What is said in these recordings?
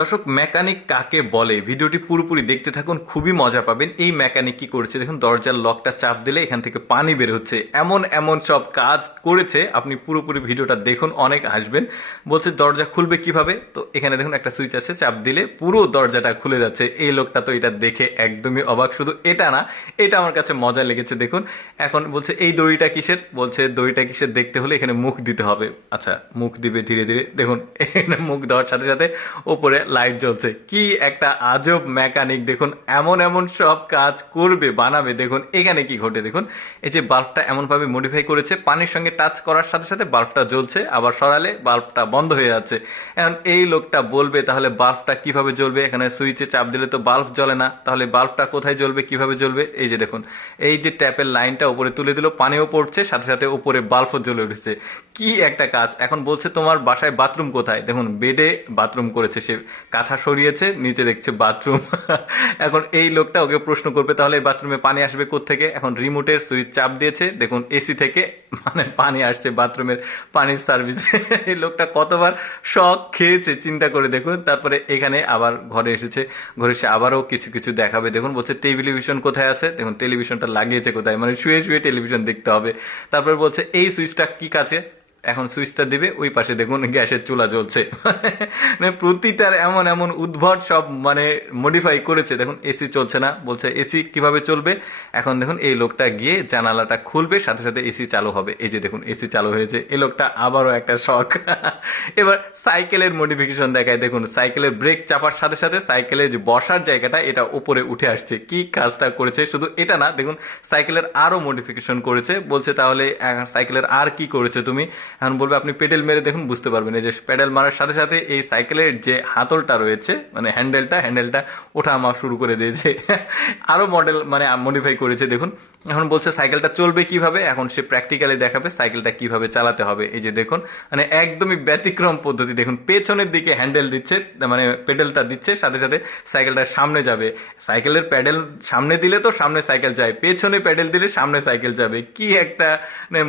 দর্শক, মেকানিক কাকে বলে ভিডিওটি পুরোপুরি দেখতে থাকুন, খুবই মজা পাবেন। এই মেকানিক কি করেছে দেখুন, দরজার লকটা চাপ দিলে এখান থেকে পানি বের হচ্ছে, এমন এমন সব কাজ করেছে। আপনি পুরোপুরি ভিডিওটা দেখুন, অনেক হাসবেন। বলছে দরজা খুলবে কিভাবে, তো এখানে দেখুন একটা সুইচ আছে, চাপ দিলে পুরো দরজাটা খুলে যাচ্ছে। এই লোকটা তো এটা দেখে একদমই অবাক। শুধু এটা না, এটা আমার কাছে মজা লেগেছে। দেখুন এখন বলছে এই দড়িটা কিসের, বলছে দড়িটা কিসের দেখতে হলে এখানে মুখ দিতে হবে। আচ্ছা, মুখ দিবে ধীরে ধীরে। দেখুন এখানে মুখ দেওয়ার সাথে সাথে ওপরে লাইট জ্বলছে। কি একটা আজব মেকানিক! দেখুন এমন এমন সব কাজ করবে, বানাবে। দেখুন এখানে কি ঘটে, দেখুন এই যে বাল্বটা এমন ভাবে মডিফাই করেছে, পানির সঙ্গে টাচ করার সাথে সাথে বাল্বটা জ্বলছে, আবার সরালে বাল্বটা বন্ধ হয়ে যাচ্ছে। এখন এই লোকটা বলবে তাহলে বাল্বটা কিভাবে জ্বলবে। এখানে সুইচে চাপ দিলে তো বাল্ব জ্বলে না, তাহলে বাল্বটা কোথায় জ্বলবে, কিভাবে জ্বলবে। এই যে দেখুন, এই যে ট্যাপের লাইনটা উপরে তুলে দিল, পানিও পড়ছে, সাথে সাথে উপরে বাল্বও জ্বলে উঠেছে। কি একটা কাজ! এখন বলছে তোমার বাসায় বাথরুম কোথায়। দেখুন বেডে বাথরুম করেছে সে, কাঁথা সরিয়েছে, নিচে দেখছে বাথরুম। এখন এই লোকটা ওকে প্রশ্ন করবে তাহলে এই বাথরুমে পানি আসবে কোত্থেকে। এখন রিমোটের সুইচ চাপ দিয়েছে, দেখুন এসি থেকে মানে পানি আসছে বাথরুমের পানির সার্ভিস। এই লোকটা কতবার শক খেয়েছে চিন্তা করে দেখুন। তারপরে এখানে আবার ঘরে এসেছে, ঘরে এসে আবারও কিছু কিছু দেখাবে। দেখুন বলছে টেলিভিশন কোথায় আছে, দেখুন টেলিভিশনটা লাগিয়েছে কোথায়, মানে শুয়ে শুয়ে টেলিভিশন দেখতে হবে। তারপরে বলছে এই সুইচটা কি কাছে, এখন সুইচটা দিবে, ওই পাশে দেখুন গ্যাসের চুলা জ্বলছে। মানে প্রতিটার এমন এমন উদ্ভট সব মানে মডিফাই করেছে। দেখুন এসি চলছে না, বলছে এসি কিভাবে চলবে। এখন দেখুন এই লোকটা গিয়ে জানালাটা খুলবে, সাথে সাথে এসি চালু হবে। এই যে দেখুন এসি চালু হয়েছে। এই লোকটা আবারও একটা শখ। এবার সাইকেলের মডিফিকেশন দেখায়। দেখুন সাইকেলের ব্রেক চাপার সাথে সাথে সাইকেলের যে বসার জায়গাটা এটা উপরে উঠে আসছে। কি কাজটা করেছে! শুধু এটা না, দেখুন সাইকেলের আরো মডিফিকেশন করেছে। বলছে তাহলে সাইকেলের আর কি করেছে তুমি। এখন বলবে আপনি পেডেল মেরে দেখুন, বুঝতে পারবেন। এই যে পেডেল মারার সাথে সাথে এই সাইকেলের যে হাতলটা রয়েছে, মানে হ্যান্ডেলটা ওঠা আমার শুরু করে দিয়েছে। আরো মডেল মানে মডিফাই করেছে। দেখুন এখন বলছে সাইকেলটা চলবে কিভাবে, এখন সে প্র্যাকটিক্যালি দেখাবে সাইকেলটা কিভাবে চালাতে হবে। এই যে দেখুন মানে একদমই ব্যতিক্রম পদ্ধতি। দেখুন পেছনের দিকে হ্যান্ডেল দিচ্ছে, মানে পেডেলটা দিচ্ছে, সাথে সাথে সাইকেলটা সামনে যাবে। সাইকেলের প্যাডেল সামনে দিলে তো সামনে সাইকেল যায়, পেছনে প্যাডেল দিলে সামনে সাইকেল যাবে। কি একটা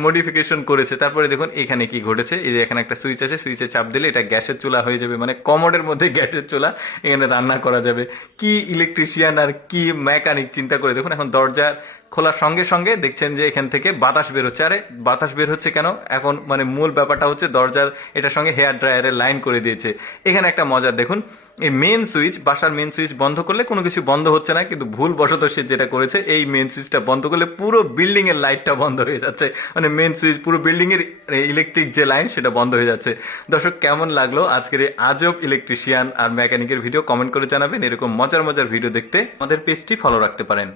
মডিফিকেশন করেছে। তারপরে দেখুন এখানে কি ঘটেছে, এই যে এখানে একটা সুইচ আছে, সুইচে চাপ দিলে এটা গ্যাসের চুলা হয়ে যাবে, মানে কমোডের মধ্যে গ্যাসের চুলা, এখানে রান্না করা যাবে। কি ইলেকট্রিশিয়ান আর কি মেকানিক চিন্তা করে দেখুন। এখন দরজা খোলার সঙ্গে সঙ্গে দেখছেন যে এখান থেকে বাতাস বের হচ্ছে। আরে বাতাস বের হচ্ছে কেন? এখন মানে মূল ব্যাপারটা হচ্ছে দরজার এটার সঙ্গে হেয়ার ড্রায়ারের লাইন করে দিয়েছে। এখানে একটা মজার দেখুন, এই মেন সুইচ, বাসার মেন সুইচ বন্ধ করলে কোনো কিছু বন্ধ হচ্ছে না, কিন্তু ভুল বশত সে যেটা করেছে এই মেন সুইচটা বন্ধ করলে পুরো বিল্ডিং এর লাইটটা বন্ধ হয়ে যাচ্ছে। মানে মেন সুইচ, পুরো বিল্ডিং এর ইলেকট্রিক যে লাইন সেটা বন্ধ হয়ে যাচ্ছে। দর্শক কেমন লাগলো আজকের এই আজব ইলেকট্রিশিয়ান আর মেকানিকের ভিডিও? কমেন্ট করে জানাবেন। এরকম মজার মজার ভিডিও দেখতে আমাদের পেজটি ফলো রাখতে পারেন।